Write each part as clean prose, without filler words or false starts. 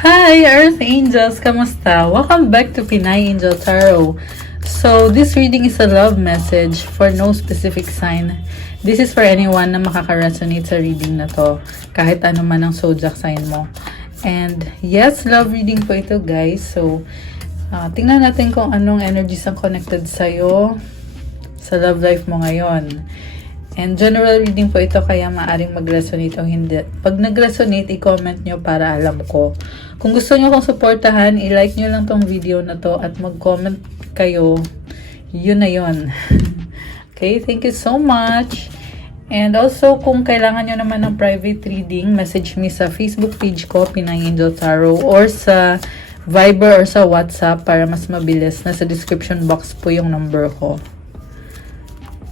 Hi, Earth Angels! Kamusta? Welcome back to Pinay Angel Tarot. So, this reading is a love message for no specific sign. This is for anyone na makaka-resonate sa reading na to, kahit ano man ang zodiac sign mo. And yes, love reading po ito, guys. So, tingnan natin kung anong energies ang connected sa'yo sa love life mo ngayon. And general reading po ito, kaya maaring mag-resonate o hindi. Pag nag-resonate, i-comment nyo para alam ko. Kung gusto nyo kong supportahan, i-like nyo lang tong video na to at mag-comment kayo. Yun na yun. Okay, thank you so much. And also, kung kailangan nyo naman ng private reading, message me sa Facebook page ko, Pinay Angel Tarot, or sa Viber or sa WhatsApp para mas mabilis. Nasa description box po yung number ko.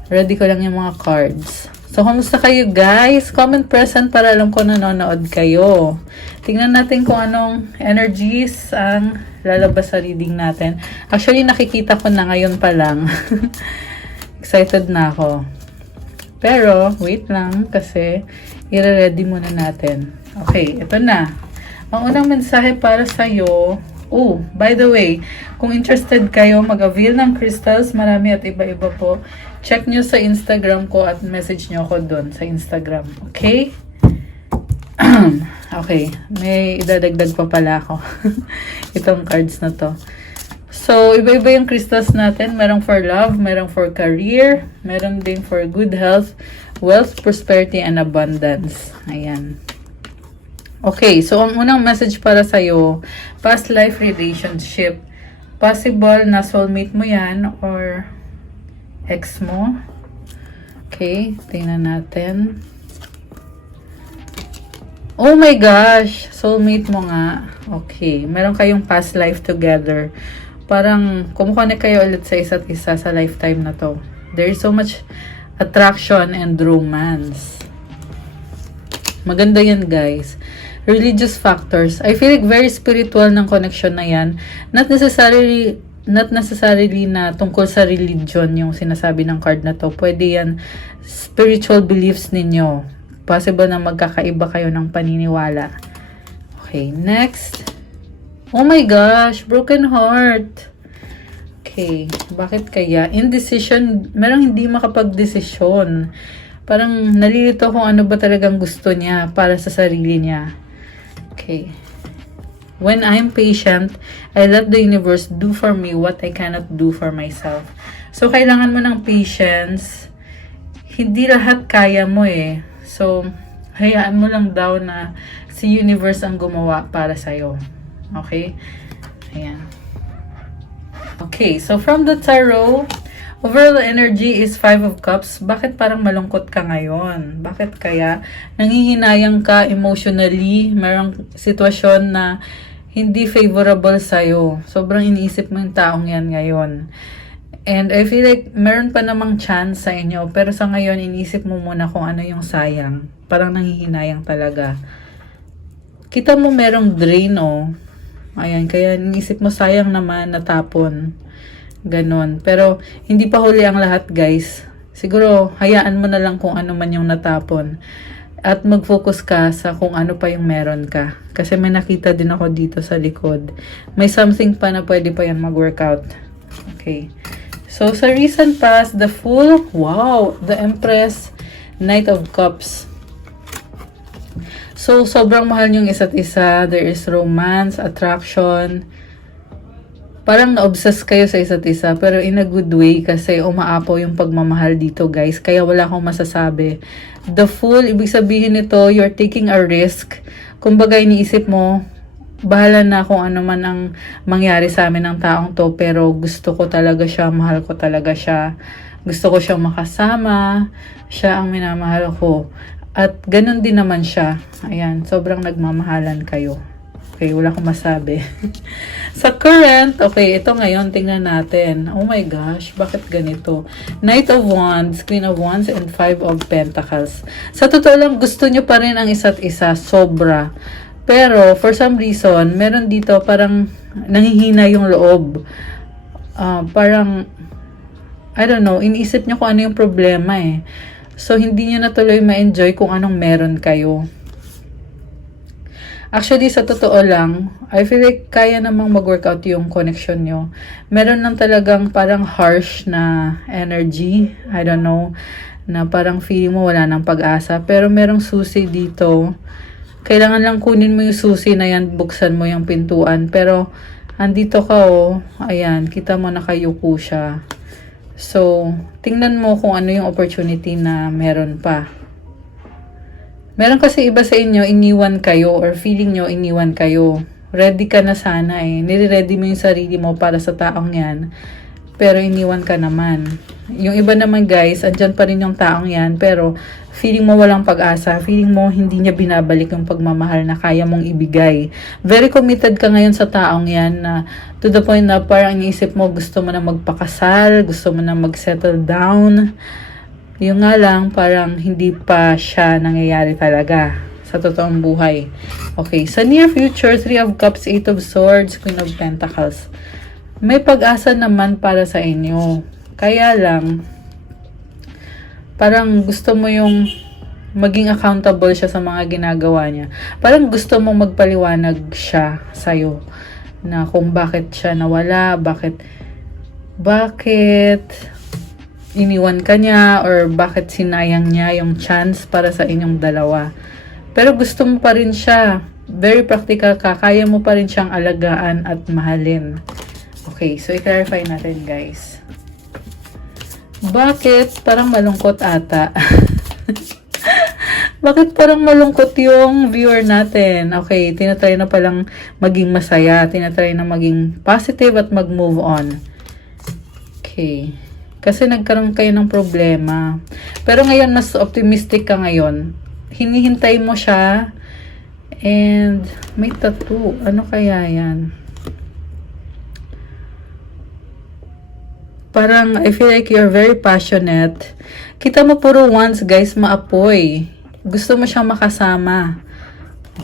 Ready ko lang yung mga cards. So, kumusta kayo, guys? Comment present para alam ko nanonood kayo. Tingnan natin kung anong energies ang lalabas sa reading natin. Actually, nakikita ko na ngayon pa lang. Excited na ako. Pero, wait lang kasi i-ready muna natin. Okay, ito na. Ang unang mensahe para sa'yo. Oh, by the way, kung interested kayo mag-avail ng crystals, marami at iba-iba po. Check nyo sa Instagram ko at message nyo ako doon sa Instagram. Okay? Okay, may idadagdag pa pala ako. Itong cards na to. So, iba-iba yung crystals natin. Merong for love, merong for career, meron din for good health, wealth, prosperity, and abundance. Ayan. Okay, so ang unang message para sa'yo, past life relationship. Possible na soulmate mo yan or ex mo. Okay, tingnan natin. Oh my gosh, soulmate mo nga. Okay, meron kayong past life together. Parang kumukonek kayo ulit sa isa't isa sa lifetime na to. There is so much attraction and romance. Maganda yan, guys. Religious factors. I feel like very spiritual ng connection na yan. Not necessarily na tungkol sa religion yung sinasabi ng card na to. Pwede yan spiritual beliefs ninyo. Possible na magkakaiba kayo ng paniniwala. Okay, next. Oh my gosh, broken heart. Okay, bakit kaya? Indecision, merong hindi makapag-desisyon. Parang nalilito kung ano ba talagang gusto niya para sa sarili niya. Okay. When I'm patient, I let the universe do for me what I cannot do for myself. So, kailangan mo ng patience. Hindi lahat kaya mo eh. So, hayaan mo lang daw na si universe ang gumawa para sa'yo. Okay? Ayan. Okay, so from the tarot, overall energy is 5 of Cups. Bakit parang malungkot ka ngayon? Bakit kaya? Nangihinayang ka emotionally. Mayroong sitwasyon na hindi favorable sa'yo. Sobrang iniisip mo yung taong yan ngayon. And I feel like meron pa namang chance sa inyo. Pero sa ngayon, iniisip mo muna kung ano yung sayang. Parang nangihinayang talaga. Kita mo merong drain, oh. Ayan, kaya iniisip mo sayang naman, natapon. Ganon. Pero, hindi pa huli ang lahat, guys. Siguro, hayaan mo na lang kung ano man yung natapon. At mag-focus ka sa kung ano pa yung meron ka. Kasi may nakita din ako dito sa likod. May something pa na pwede pa yan mag-workout. Okay. So, sa recent past, the Fool, wow, the Empress, Knight of Cups. So, sobrang mahal yung isa't isa. There is romance, attraction. Parang na-obsess kayo sa isa't isa, pero in a good way kasi umaapaw yung pagmamahal dito, guys. Kaya wala akong masasabi. The Fool, ibig sabihin nito, you're taking a risk. Kumbaga, iniisip mo, bahala na kung ano man ang mangyari sa amin ng taong to, pero gusto ko talaga siya, mahal ko talaga siya. Gusto ko siyang makasama, siya ang minamahal ko. At ganun din naman siya. Ayan, sobrang nagmamahalan kayo. Okay, wala akong masabi. Sa current, okay, ito ngayon, tingnan natin. Oh my gosh, bakit ganito? Knight of Wands, Queen of Wands, and 5 of Pentacles. Sa totoo lang, gusto nyo pa rin ang isa't isa, sobra. Pero, for some reason, meron dito parang nanghihina yung loob. Parang, I don't know, iniisip nyo kung ano yung problema eh. So, hindi nyo na tuloy ma-enjoy kung anong meron kayo. Actually, sa totoo lang, I feel like kaya namang mag-workout yung connection nyo. Meron lang talagang parang harsh na energy. I don't know. Na parang feeling mo wala ng pag-asa. Pero merong susi dito. Kailangan lang kunin mo yung susi na yan, buksan mo yung pintuan. Pero, andito ka oh. Ayan, kita mo nakayuko siya. So, tingnan mo kung ano yung opportunity na meron pa. Meron kasi iba sa inyo, iniwan kayo or feeling nyo iniwan kayo. Ready ka na sana eh. Nire-ready mo yung sarili mo para sa taong yan. Pero iniwan ka naman. Yung iba naman guys, andyan pa rin yung taong yan. Pero feeling mo walang pag-asa. Feeling mo hindi niya binabalik yung pagmamahal na kaya mong ibigay. Very committed ka ngayon sa taong yan na to the point na parang iniisip mo gusto mo na magpakasal, gusto mo na mag-settle down. Yung nga lang, parang hindi pa siya nangyayari talaga sa totoong buhay. Okay, sa near future, 3 of Cups, 8 of Swords, Queen of Pentacles. May pag-asa naman para sa inyo. Kaya lang, parang gusto mo yung maging accountable siya sa mga ginagawa niya. Parang gusto mo magpaliwanag siya sa'yo na kung bakit siya nawala, bakit iniwan ka niya or bakit sinayang niya yung chance para sa inyong dalawa. Pero gusto mo pa rin siya. Very practical ka. Kaya mo pa rin siyang alagaan at mahalin. Okay, so i-clarify natin guys. Bakit parang malungkot ata? Bakit parang malungkot yung viewer natin? Okay, tinatry na palang maging masaya. Tinatry na maging positive at mag-move on. Okay. Kasi nagkaroon kayo ng problema. Pero ngayon, mas optimistic ka ngayon. Hinihintay mo siya. And may tattoo. Ano kaya yan? Parang, I feel like you're very passionate. Kita mo puro once, guys, maapoy. Gusto mo siyang makasama.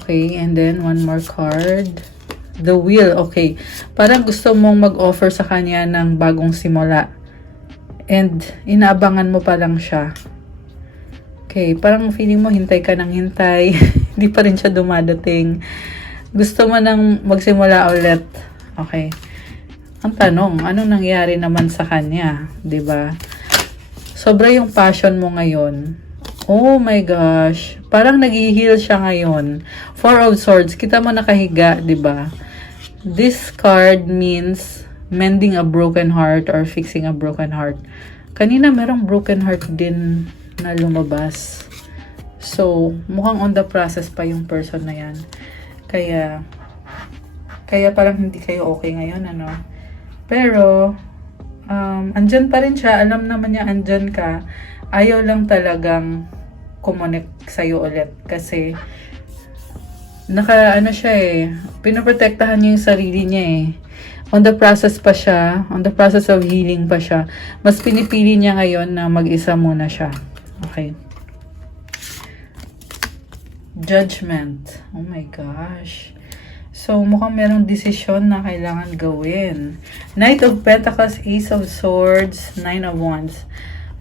Okay, and then one more card. The Wheel, okay. Parang gusto mong mag-offer sa kanya ng bagong simula. And inaabangan mo pa lang siya. Okay, parang feeling mo hintay ka ng hintay. Hindi pa rin siya dumadating. Gusto mo nang magsimula ulit. Okay. Ang tanong, anong nangyari naman sa kanya? 'Di ba? Sobra yung passion mo ngayon. Oh my gosh. Parang nag-heal siya ngayon. 4 of Swords. Kita mo nakahiga, 'di ba? This card means mending a broken heart or fixing a broken heart. Kanina merong broken heart din na lumabas. So, mukhang on the process pa yung person na yan. Kaya parang hindi kayo okay ngayon, ano. Pero, andyan pa rin siya. Alam naman niya andyan ka. Ayaw lang talagang kumonek sa'yo ulit. Kasi, siya eh. Pinoprotektahan niya yung sarili niya eh. On the process pa siya, on the process of healing pa siya. Mas pinipili niya ngayon na mag-isa muna siya. Okay. Judgment. Oh my gosh. So, mukhang merong desisyon na kailangan gawin. Knight of Pentacles, Ace of Swords, 9 of Wands.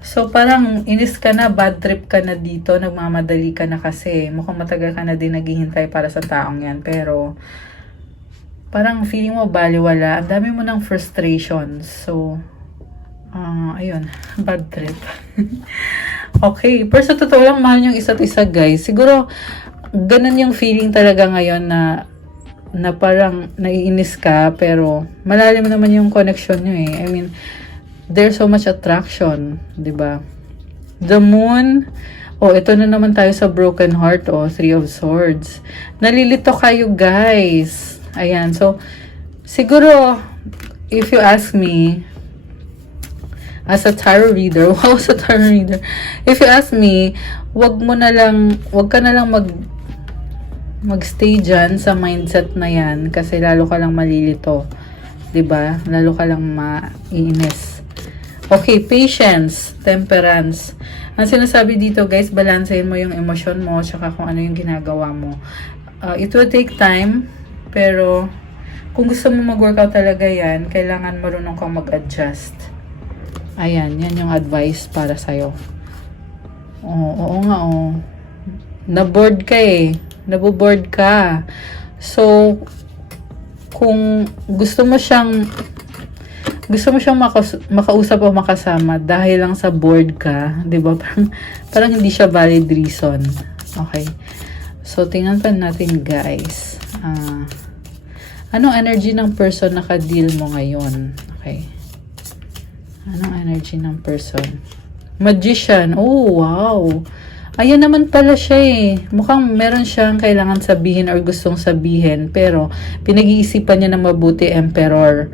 So, parang inis ka na, bad trip ka na dito, nagmamadali ka na kasi. Mukhang matagal ka na din naghihintay para sa taong yan. Pero, parang feeling mo baliwala. Ang dami mo ng frustrations. So, ayun. Bad trip. Okay. Pero sa totoo lang, mahal niyong isa't isa, guys. Siguro, ganun yung feeling talaga ngayon na parang naiinis ka. Pero, malalim naman yung connection niyo eh. I mean, there's so much attraction. 'Di ba? The Moon. Oh, ito na naman tayo sa broken heart. Oh, 3 of Swords. Nalilito kayo, guys. Ayan, so, siguro, if you ask me, as a tarot reader, wow, as a tarot reader, if you ask me, wag ka na lang mag-stay dyan sa mindset na yan, kasi lalo ka lang malilito. 'Di ba? Lalo ka lang maiinis. Okay, patience, temperance. Ang sinasabi dito, guys, balansehin mo yung emosyon mo, tsaka kung ano yung ginagawa mo. It will take time, pero kung gusto mo mag-workout talaga yan, kailangan marunong kang mag-adjust. Ayan, yan yung advice para sa'yo. Oo nga. Na-bored ka eh. Naboboard ka. So, kung gusto mo siyang makausap o makasama dahil lang sa bored ka, 'di ba? Parang hindi siya valid reason. Okay. So, tingnan pa natin, guys. Anong energy ng person na ka-deal mo ngayon? Okay. Anong energy ng person? Magician. Oh, wow. Ayan naman pala siya eh. Mukhang meron siyang kailangan sabihin or gustong sabihin, pero pinag-iisipan niya na mabuti, Emperor.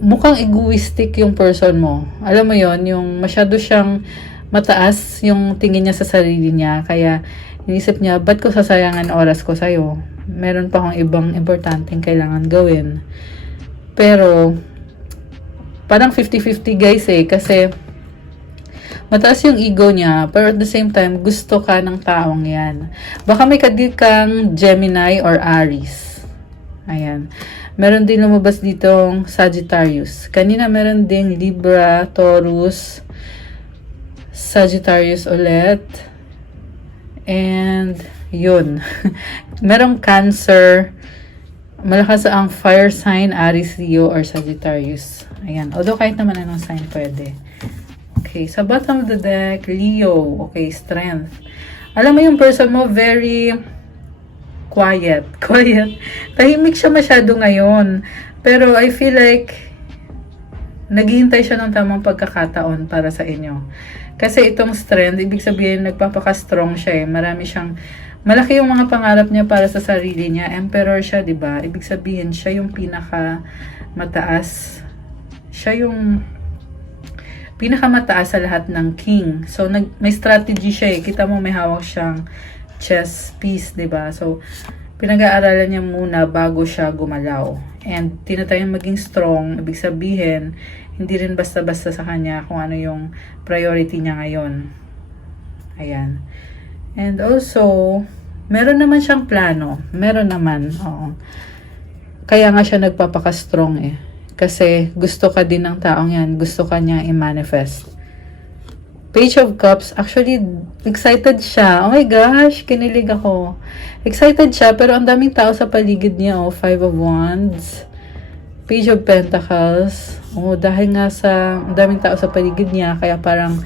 Mukhang egoistic yung person mo. Alam mo yon, yung masyado siyang mataas yung tingin niya sa sarili niya. Kaya inisip niya, ba't ko sasayangan oras ko sa'yo? Meron pa akong ibang importanteng kailangan gawin. Pero, parang 50-50 guys eh. Kasi, mataas yung ego niya, pero at the same time, gusto ka ng taong yan. Baka may kadil kang Gemini or Aries. Ayan. Meron din lumabas ditong Sagittarius. Kanina meron ding Libra, Taurus, Sagittarius ulit. And, yun. Merong Cancer. Malakas ang fire sign, Aries, Leo, or Sagittarius. Ayan. Although kahit naman anong sign pwede. Okay. Sa bottom of the deck, Leo. Okay, strength. Alam mo yung person mo, very quiet. Tahimik siya masyado ngayon. Pero I feel like naghihintay siya ng tamang pagkakataon para sa inyo. Kasi itong strength, ibig sabihin nagpapaka-strong siya eh. Malaki yung mga pangarap niya para sa sarili niya. Emperor siya, 'di ba? Ibig sabihin siya yung pinaka mataas. Siya yung pinakamataas sa lahat ng king. So may strategy siya eh. Kita mo may hawak siyang chess piece, 'di ba? So, pinag-aaralan niya muna bago siya gumalaw. And tinatayang maging strong, ibig sabihin, hindi rin basta-basta sa kanya kung ano yung priority niya ngayon. Ayan. And also, meron naman siyang plano. Meron naman, oo. Kaya nga siya nagpapaka-strong eh. Kasi gusto ka din ng taong yan. Gusto ka niya i-manifest. Page of Cups, actually, excited siya. Oh my gosh, kinilig ako. Excited siya, pero ang daming tao sa paligid niya, oh. Five of Wands. Page of Pentacles. Oh, dahil nga ang daming tao sa paligid niya, kaya parang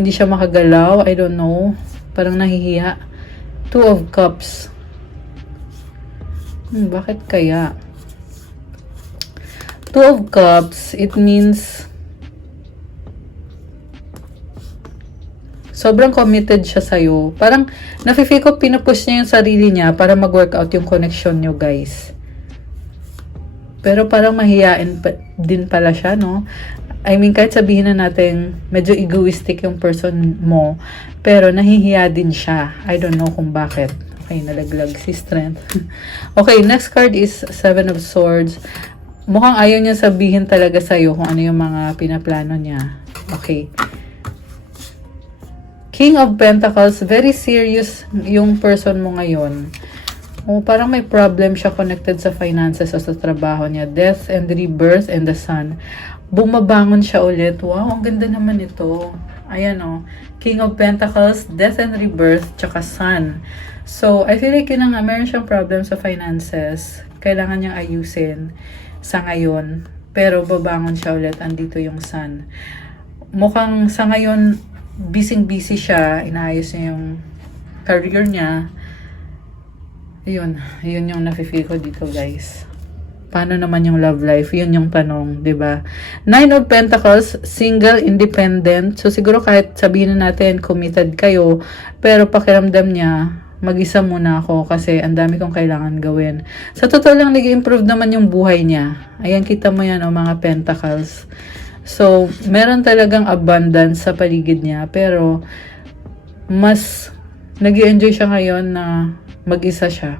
hindi siya makagalaw. I don't know. Parang nahihiya. Two of Cups. Bakit kaya? Two of Cups, it means sobrang committed siya sa'yo. Parang, nafe-feel ko, pinupush niya yung sarili niya para mag-workout yung connection nyo, guys. Pero parang mahiyain din pala siya, no? I mean, kahit sabihin na natin, medyo egoistic yung person mo, pero nahihiya din siya. I don't know kung bakit. Okay, nalaglag si Strength. Okay, next card is Seven of Swords. Mukhang ayaw niya sabihin talaga sa'yo kung ano yung mga pinaplano niya. Okay. King of Pentacles, very serious yung person mo ngayon. Oh, parang may problem siya connected sa finances o sa trabaho niya. Death and Rebirth and the Sun. Bumabangon siya ulit. Wow, ang ganda naman ito. Ayan o. King of Pentacles, Death and Rebirth, tsaka Sun. So, I feel like yun nga, meron siyang problem sa finances. Kailangan niyang ayusin sa ngayon. Pero babangon siya ulit. Andito yung Sun. Mukhang sa ngayon, busy siya, inaayos niya yung career niya. Yun yung nafe-feel ko dito, guys. Paano naman yung love life? Yun yung tanong, 'di ba? Nine of Pentacles, single, independent. So siguro kahit sabihin na natin committed kayo, pero pakiramdam niya, mag-isa muna ako kasi ang dami kong kailangan gawin. Sa totoo lang, nag-improve naman yung buhay niya. Ayan, kita mo yan, mga Pentacles. So, meron talagang abundance sa paligid niya, pero mas nag-i-enjoy siya ngayon na mag-isa siya.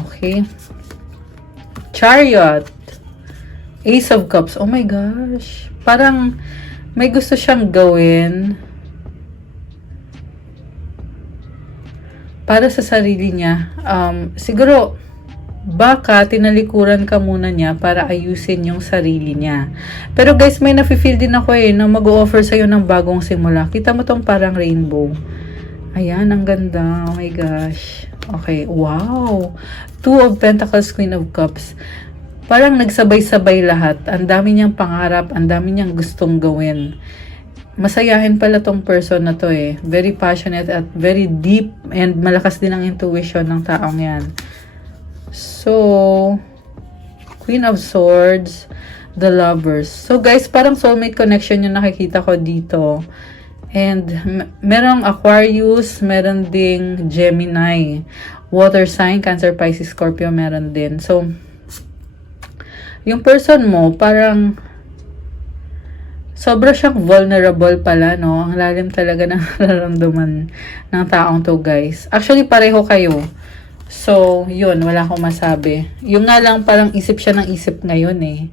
Okay? Chariot. Ace of Cups. Oh my gosh. Parang may gusto siyang gawin para sa sarili niya. Siguro, baka tinalikuran ka muna niya para ayusin yung sarili niya. Pero guys, may nafe-feel din ako na mag-o-offer sa'yo ng bagong simula. Kita mo tong parang rainbow. Ayan, ang ganda. Oh my gosh. Okay, wow. Two of Pentacles, Queen of Cups. Parang nagsabay-sabay lahat. Ang dami niyang pangarap, ang dami niyang gustong gawin. Masayahin pala tong person na to eh. Very passionate at very deep and malakas din ang intuition ng taong yan. So, Queen of Swords, the Lovers. So guys, parang soulmate connection yung nakikita ko dito. And merong Aquarius, meron ding Gemini, water sign, Cancer, Pisces, Scorpio, meron din. So, yung person mo, parang sobra siyang vulnerable pala, no? Ang lalim talaga ng nararamdaman ng taong to, guys. Actually, pareho kayo. So, yun, wala akong masabi. Yung nga lang, parang isip siya ng isip ngayon, eh.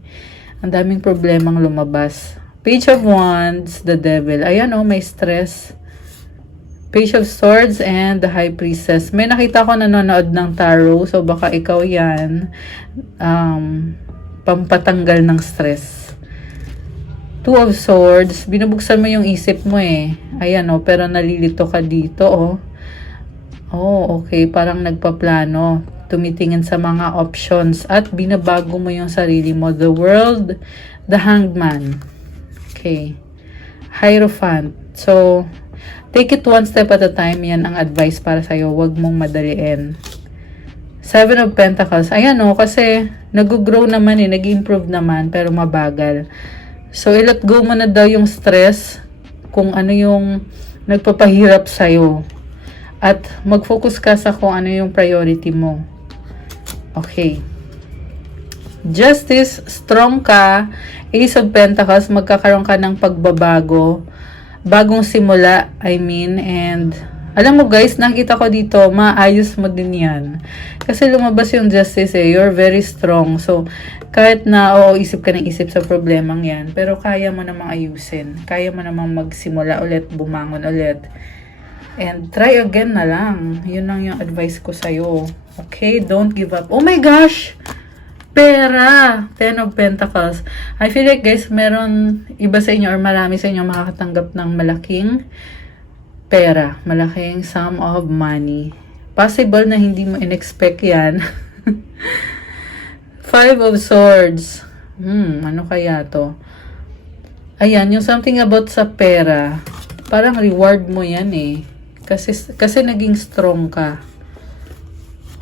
Ang daming problemang lumabas. Page of Wands, the Devil. Ayan, oh, may stress. Page of Swords and the High Priestess. May nakita ko nanonood ng tarot, so baka ikaw yan. Pampatanggal ng stress. Two of Swords, binubuksan mo yung isip mo eh. Ayan oh, pero nalilito ka dito oh. Oh, okay, parang nagpaplano. Tumitingin sa mga options at binabago mo yung sarili mo. The World, the Hanged Man. Okay. Hierophant. So, take it one step at a time. Yan ang advice para sa'yo. Huwag mong madaliin. Seven of Pentacles. Ayan oh, kasi nag-grow naman eh, nag-improve naman, pero mabagal. So, i-let go mo na daw yung stress kung ano yung nagpapahirap sa'yo. At mag-focus ka sa kung ano yung priority mo. Okay. Justice, strong ka. Ace of Pentacles, magkakaroon ka ng pagbabago. Bagong simula, I mean. And, alam mo guys, nakita ko dito, maayos mo din yan. Kasi lumabas yung justice eh. You're very strong. So, kahit na, oo, isip ka ng isip sa problemang yan, pero kaya mo namang ayusin. Kaya mo namang magsimula ulit, bumangon ulit. And try again na lang. Yun lang yung advice ko sa'yo. Okay? Don't give up. Oh my gosh! Pera! Ten of Pentacles. I feel like guys, meron iba sa inyo or marami sa inyo makakatanggap ng malaking pera. Malaking sum of money. Possible na hindi mo in-expect yan. Five of Swords. Ano kaya to? Ayan, yung something about sa pera. Parang reward mo yan eh. Kasi naging strong ka.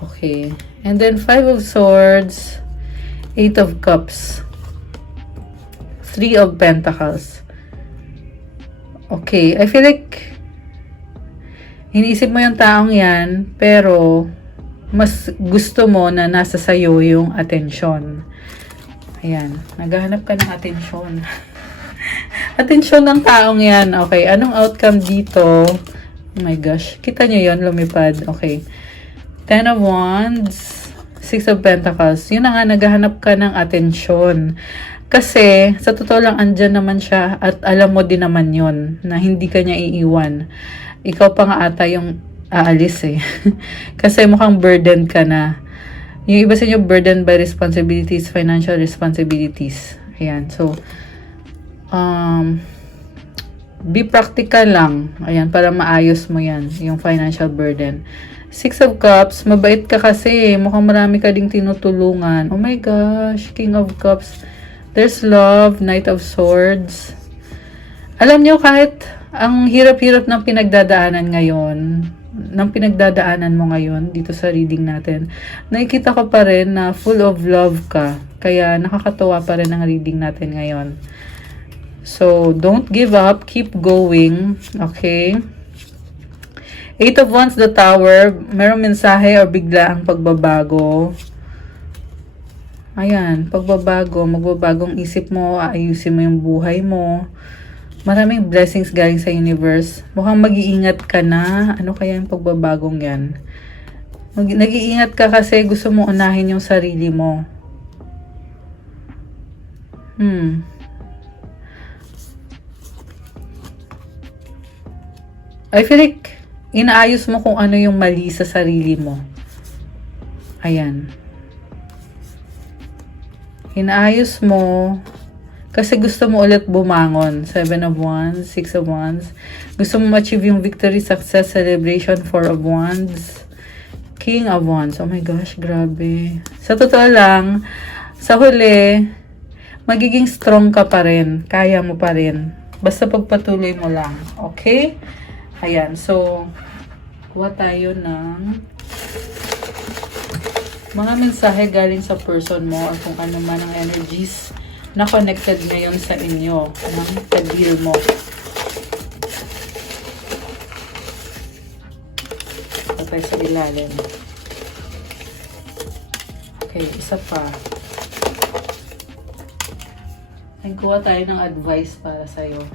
Okay. And then Five of Swords. Eight of Cups. Three of Pentacles. Okay. I feel like iniisip mo yung taong yan, pero mas gusto mo na nasa sayo yung atensyon. Ayan. Naghahanap ka ng atensyon. Atensyon ng taong yan. Okay. Anong outcome dito? Oh my gosh. Kita nyo yon lumipad. Okay. Ten of Wands. Six of Pentacles. Yun na nga, naghahanap ka ng atensyon. Kasi, sa totoo lang, andyan naman siya at alam mo din naman yon na hindi ka niya iiwan. Ikaw pa nga ata yung aalis eh. Kasi mukhang burdened ka na. Yung iba sa inyo, burdened by responsibilities, financial responsibilities. Ayan. So, be practical lang. Ayan, para maayos mo yan, yung financial burden. Six of Cups, mabait ka kasi. Mukhang marami ka ding tinutulungan. Oh my gosh, King of Cups. There's love, Knight of Swords. Alam nyo, kahit ang hirap-hirap ng pinagdadaanan ngayon, mo ngayon dito sa reading natin, nakikita ko pa rin na full of love ka. Kaya nakakatuwa pa rin ang reading natin ngayon. So, don't give up. Keep going. Okay? Eight of Wands, the Tower. Merong mensahe o bigla ang pagbabago. Ayan, pagbabago. Magbabagong isip mo. Aayusin mo yung buhay mo. Maraming blessings galing sa universe. Mukhang mag-iingat ka na. Ano kaya yung pagbabagong yan? Nag-iingat ka kasi gusto mo unahin yung sarili mo. I feel like inaayos mo kung ano yung mali sa sarili mo. Ayan. Inaayos mo Kasi gusto mo ulit bumangon. 7 of Wands, 6 of Wands. Gusto mo ma-achieve yung victory, success, celebration, 4 of Wands. King of Wands. Oh my gosh, grabe. Sa totoo lang, sa huli, magiging strong ka pa rin. Kaya mo pa rin. Basta pagpatuloy mo lang. Okay? Ayan. So, kuha tayo ng mga mensahe galing sa person mo or kung ano man ang energies na connected ngayon sa inyo ng ka-deal mo. Patay sa ilalim. Okay, isa pa. Ay, kuha tayo ng advice para sa'yo.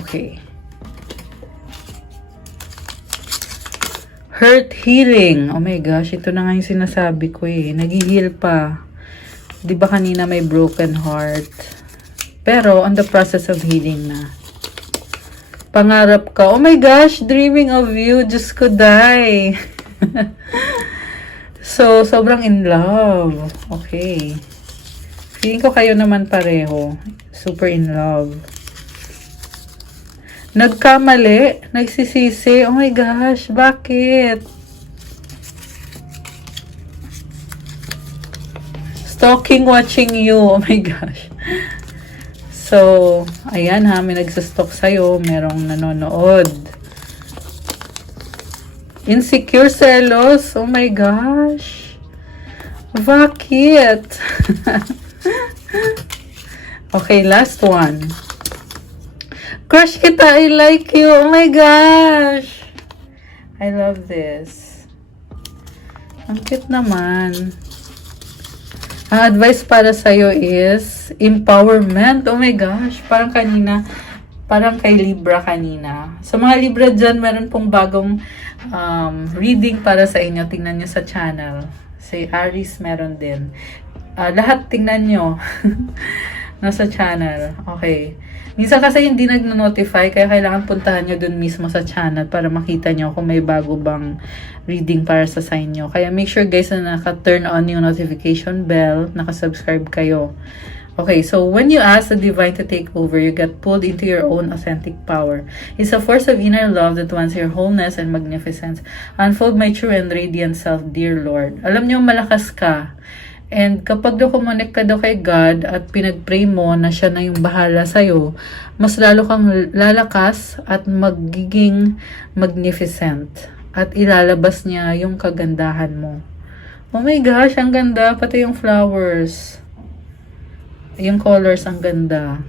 Okay. Hurt healing. Oh my gosh, ito na nga yung sinasabi ko eh. Nag-heal pa. Di ba kanina may broken heart? Pero, on the process of healing na. Pangarap ka. Oh my gosh, dreaming of you. Diyos ko, die. So, sobrang in love. Okay. Feeling ko kayo naman pareho. Super in love. Nagkamali, nagsisisi. Oh my gosh, bakit? Stalking, watching you. Oh my gosh. So, ayan ha, may nagsastalk sa'yo. Merong nanonood. Insecure, selos. Oh my gosh. Bakit? Okay, last one. Crush kita, I like you. Oh my gosh. I love this. Ang cute naman. Ang advice para sa'yo is empowerment. Oh my gosh. Parang kanina, parang kay Libra kanina. Sa mga Libra dyan, meron pong bagong reading para sa inyo. Tingnan nyo sa channel. Si Aries meron din. Lahat tingnan nyo. Nasa channel. Okay. Minsan kasi hindi nag-notify, kaya kailangan puntahan nyo dun mismo sa channel para makita nyo kung may bago bang reading para sa sign nyo. Kaya make sure guys na naka-turn on yung notification bell, naka-subscribe kayo. Okay, so when you ask the divine to take over, you get pulled into your own authentic power. It's a force of inner love that wants your wholeness and magnificence. Unfold my true and radiant self, dear Lord. Alam nyo, malakas ka. And kapag daw kumonek ka daw kay God at pinag-pray mo na siya na yung bahala sa'yo, mas lalo kang lalakas at magiging magnificent. At ilalabas niya yung kagandahan mo. Oh my gosh, ang ganda. Pati yung flowers. Yung colors, ang ganda.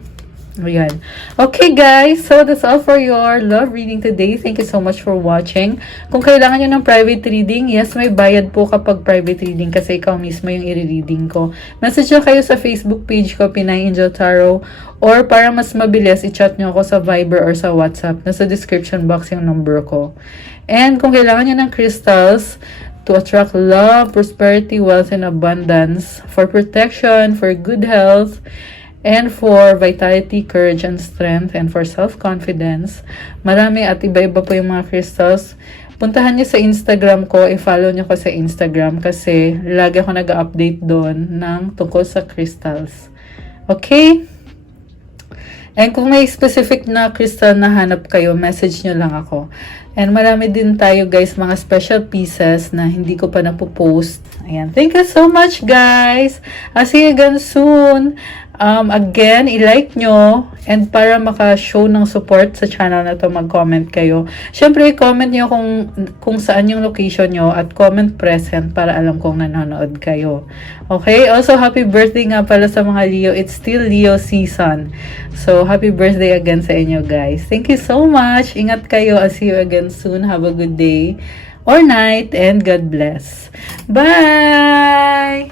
Ayan. Okay guys, so that's all for your love reading today. Thank you so much for watching. Kung kailangan nyo ng private reading, yes, may bayad po kapag private reading kasi ikaw mismo yung i-reading ko. Message nyo kayo sa Facebook page ko, Pinay Angel Tarot, or para mas mabilis, i-chat nyo ako sa Viber or sa WhatsApp. Nasa description box yung number ko. And kung kailangan nyo ng crystals to attract love, prosperity, wealth, and abundance, for protection, for good health, and for vitality, courage, and strength, and for self-confidence. Marami at iba-iba po yung mga crystals. Puntahan niyo sa Instagram ko, i-follow niyo ko sa Instagram kasi lagi ako nag-update doon ng tungkol sa crystals. Okay? And kung may specific na crystal na hanap kayo, message nyo lang ako. And marami din tayo guys, mga special pieces na hindi ko pa napopost. Ayan. Thank you so much guys. I'll see you again soon. Again, i-like nyo and para maka-show ng support sa channel na to, mag-comment kayo. Syempre, i-comment nyo kung saan yung location nyo at comment present para alam kong nanonood kayo. Okay? Also, happy birthday nga pala sa mga Leo. It's still Leo season. So, happy birthday again sa inyo guys. Thank you so much. Ingat kayo. I'll see you again soon. Have a good day or night and God bless. Bye!